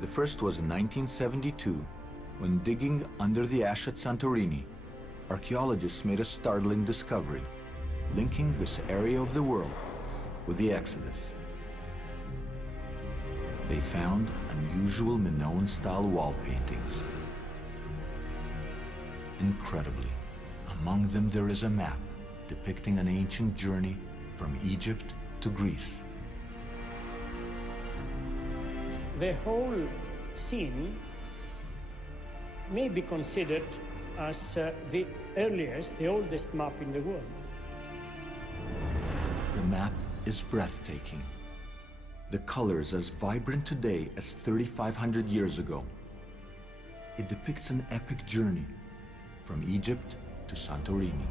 The first was in 1972, when digging under the ash at Santorini, archaeologists made a startling discovery, linking this area of the world with the Exodus. They found unusual Minoan-style wall paintings. Incredibly, among them there is a map depicting an ancient journey from Egypt to Greece. The whole scene may be considered as the earliest, the oldest map in the world. The map is breathtaking. The colors as vibrant today as 3,500 years ago. It depicts an epic journey from Egypt to Santorini.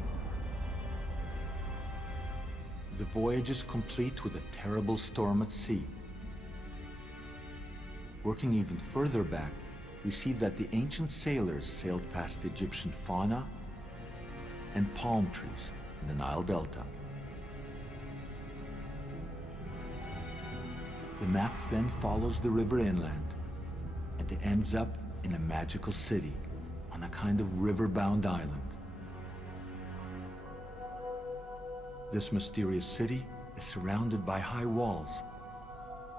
The voyage is complete with a terrible storm at sea. Working even further back, we see that the ancient sailors sailed past Egyptian fauna and palm trees in the Nile Delta. The map then follows the river inland, and it ends up in a magical city on a kind of river-bound island. This mysterious city is surrounded by high walls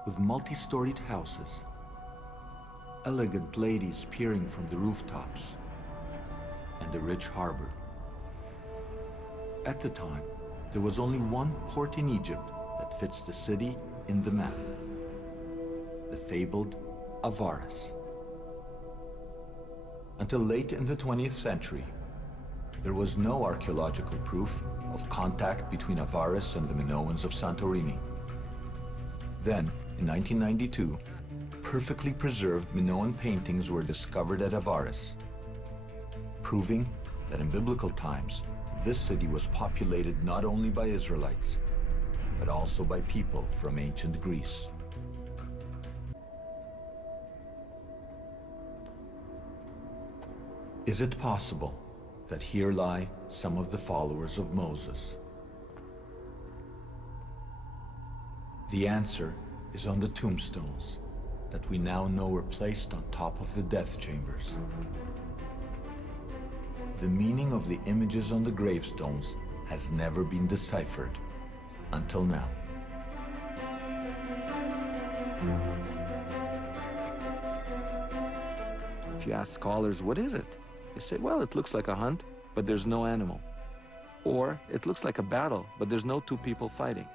with multi-storied houses, elegant ladies peering from the rooftops, and a rich harbor. At the time, there was only one port in Egypt that fits the city in the map, the fabled Avaris. Until late in the 20th century, there was no archaeological proof of contact between Avaris and the Minoans of Santorini. Then, in 1992, perfectly preserved Minoan paintings were discovered at Avaris, proving that in biblical times, this city was populated not only by Israelites, but also by people from ancient Greece. Is it possible that here lie some of the followers of Moses? The answer is on the tombstones that we now know were placed on top of the death chambers. The meaning of the images on the gravestones has never been deciphered until now. If you ask scholars, what is it? They say, well, it looks like a hunt, but there's no animal. Or it looks like a battle, but there's no two people fighting.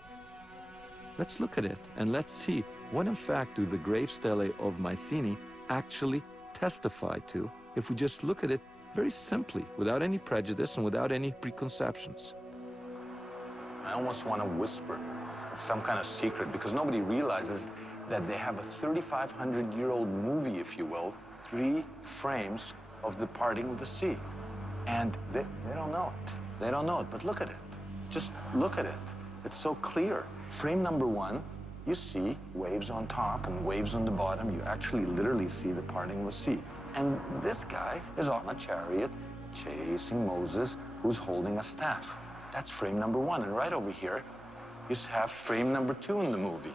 Let's look at it and let's see what in fact do the grave stelae of Mycenae actually testify to if we just look at it very simply, without any prejudice and without any preconceptions. I almost want to whisper some kind of secret because nobody realizes that they have a 3,500-year-old movie, if you will, 3 frames of the parting of the sea. And they don't know it. They don't know it, but look at it. Just look at it. It's so clear. Frame number 1, you see waves on top and waves on the bottom. You actually literally see the parting of the sea. And this guy is on a chariot chasing Moses, who's holding a staff. That's frame number 1. And right over here, you have frame number 2 in the movie.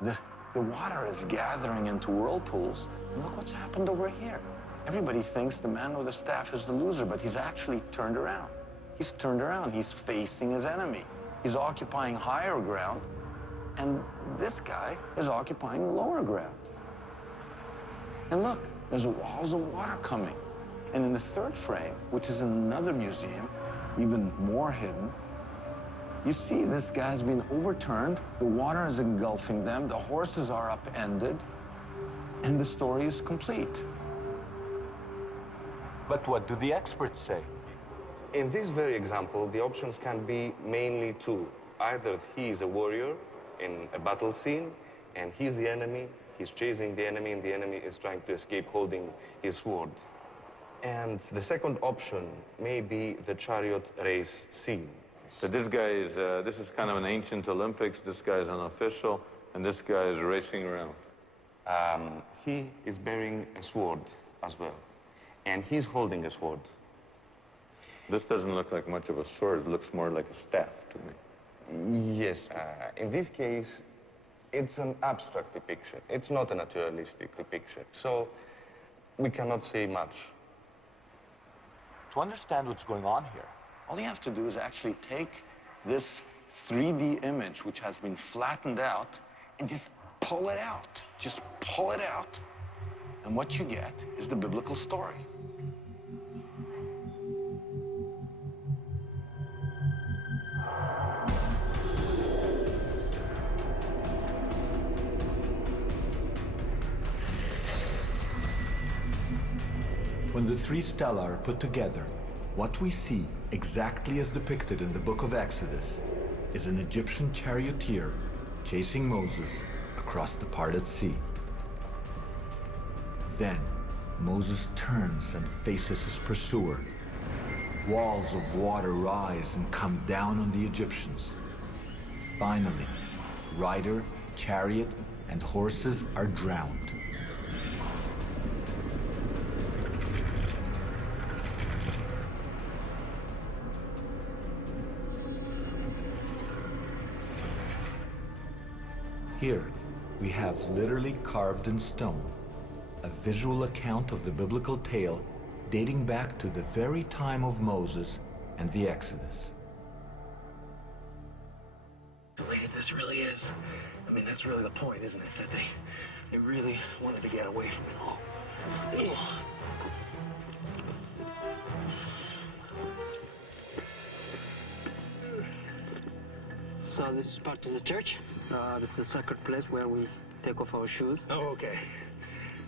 The water is gathering into whirlpools. And look what's happened over here. Everybody thinks the man with the staff is the loser, but he's actually turned around. He's turned around. He's facing his enemy. He's occupying higher ground, and this guy is occupying lower ground. And look, there's walls of water coming. And in the 3rd frame, which is in another museum, even more hidden, you see this guy's been overturned, the water is engulfing them, the horses are upended, and the story is complete. But what do the experts say? In this very example, the options can be mainly 2. Either he is a warrior in a battle scene, and he's the enemy, he's chasing the enemy, and the enemy is trying to escape holding his sword. And the second option may be the chariot race scene. So this guy is, this is kind of an ancient Olympics, this guy is an official, and this guy is racing around. He is bearing a sword as well, and he's holding a sword. This doesn't look like much of a sword, it looks more like a staff to me. Yes, in this case, It's an abstract depiction. It's not a naturalistic depiction. So we cannot say much. To understand what's going on here, All you have to do is actually take this 3D image, which has been flattened out, and just pull it out. Just pull it out. And what you get is the biblical story. when the three stelae are put together, what we see, exactly as depicted in the book of Exodus, is an Egyptian charioteer chasing Moses across the parted sea. Then, Moses turns and faces his pursuer. Walls of water rise and come down on the Egyptians. Finally, rider, chariot, and horses are drowned. Here, we have literally carved in stone a visual account of the biblical tale dating back to the very time of Moses and the Exodus. This really is. I mean, that's really the point, isn't it? That they really wanted to get away from it all. Ugh. So this is part of the church. This is a sacred place where we take off our shoes. Oh, okay.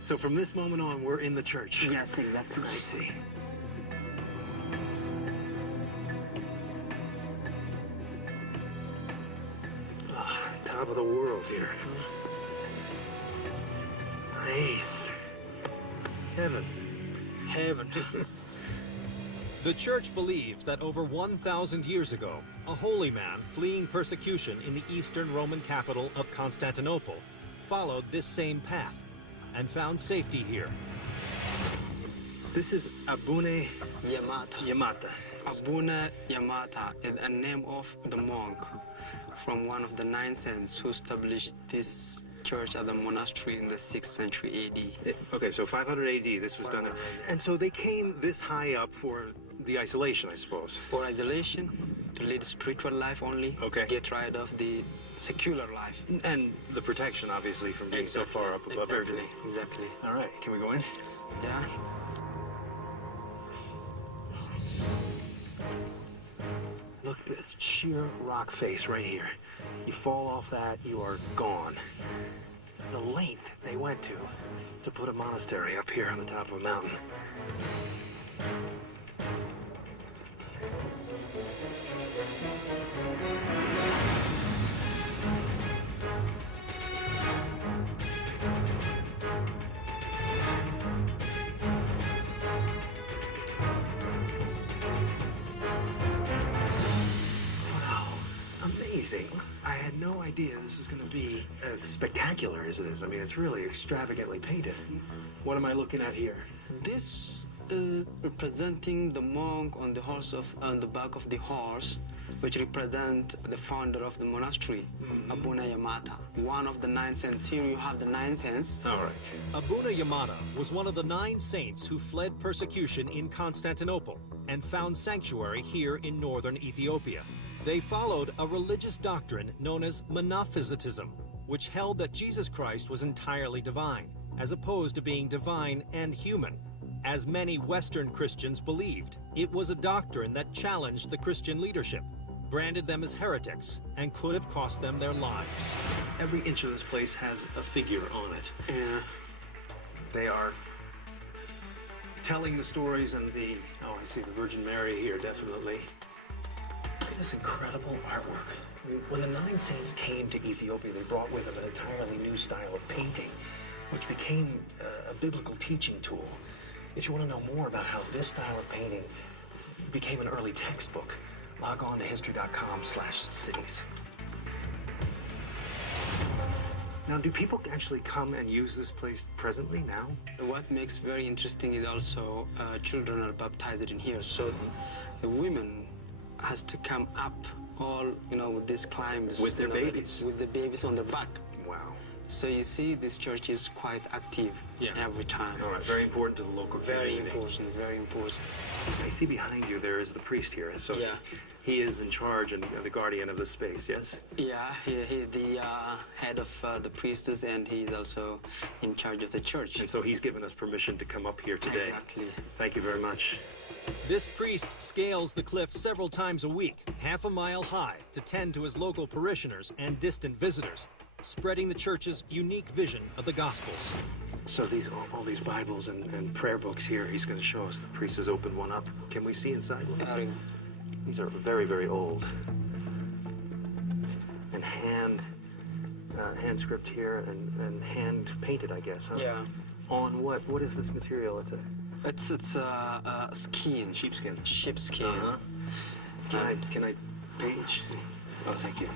So from this moment on, we're in the church. Yes, exactly. I see. Top of the world here. Nice. Heaven. Heaven. The church believes that over 1,000 years ago, a holy man fleeing persecution in the eastern Roman capital of Constantinople followed this same path and found safety here. This is Abune Yamata. Yamata. Abuna Yamata is a name of the monk from one of the 9 saints who established this church at the monastery in the 6th century AD. Okay, so 500 AD, this was done. And so they came this high up for the isolation, I suppose. For isolation, to lead a spiritual life only, Okay. to get rid of the secular life. And the protection, obviously, from being so far up above everything. Exactly. All right, can we go in? Yeah. Look at this sheer rock face right here. You fall off that, you are gone. The length they went to put a monastery up here on the top of a mountain. Wow, amazing. I had no idea this was going to be as spectacular as it is. I mean, it's really extravagantly painted. What am I looking at here? This is representing the monk on the on the back of the horse, which represent the founder of the monastery, Abuna Yamata, one of the 9 saints. Here you have the 9 saints. All right. Abuna Yamata was one of the 9 saints who fled persecution in Constantinople and found sanctuary here in northern Ethiopia. They followed a religious doctrine known as Monophysitism, which held that Jesus Christ was entirely divine, as opposed to being divine and human, as many Western Christians believed. It was a doctrine that challenged the Christian leadership, branded them as heretics, and could have cost them their lives. Every inch of this place has a figure on it. Yeah. They are telling the stories, and I see the Virgin Mary here, definitely. This incredible artwork. I mean, when the 9 saints came to Ethiopia, they brought with them an entirely new style of painting, which became a biblical teaching tool. If you want to know more about how this style of painting became an early textbook, log on to history.com/cities. Now, do people actually come and use this place presently now? What makes very interesting is also children are baptized in here. So the women has to come up all, with these climbs. With their you know, babies? With the babies on their back. Wow. So you see, this church is quite active every time. All right, very important to the local Very community. important, very important. I see behind you there is the priest here, and so he is in charge and the guardian of the space, yes? Yeah, he's the head of the priests, and he's also in charge of the church. And so he's given us permission to come up here today. Exactly. Thank you very much. This priest scales the cliff several times a week, half a mile high, to tend to his local parishioners and distant visitors, spreading the church's unique vision of the Gospels. So all these Bibles and prayer books here, he's going to show us. The priest has opened one up. Can we see inside one? These are very, very old. And hand script here and hand painted, I guess, huh? Yeah. On what? What is this material? It's skin. sheepskin. Sheepskin. Uh-huh. Can I page? Oh, thank you.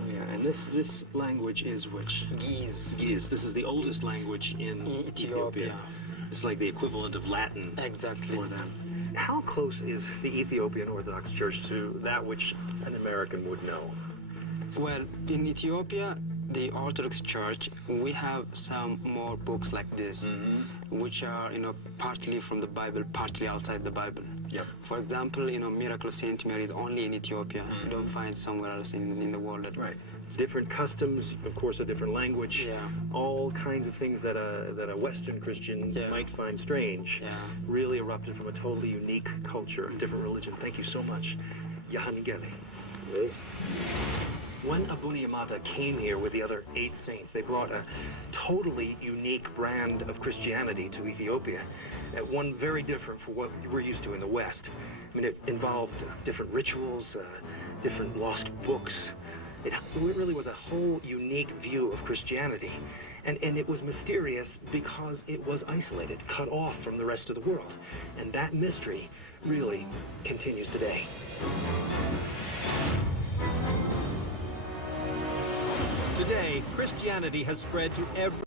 Oh, yeah, and this language is which? Geese. Geese. This is the oldest language in Ethiopia. It's like the equivalent of Latin. Exactly. For them. How close is the Ethiopian Orthodox Church to that which an American would know? Well, in Ethiopia, the Orthodox Church, we have some more books like this, which are, partly from the Bible, partly outside the Bible. Yep. For example, Miracle of Saint Mary is only in Ethiopia. You don't find somewhere else in the world. Right. Different customs, of course, a different language. Yeah. All kinds of things that a Western Christian might find strange. Yeah. Really erupted from a totally unique culture, different religion. Thank you so much. Yahanigeli. When Abuna Yamata came here with the other 8 saints, they brought a totally unique brand of Christianity to Ethiopia, one very different from what we're used to in the West. I mean, it involved different rituals, different lost books. It really was a whole unique view of Christianity. And it was mysterious because it was isolated, cut off from the rest of the world. And that mystery really continues today. Today, Christianity has spread to every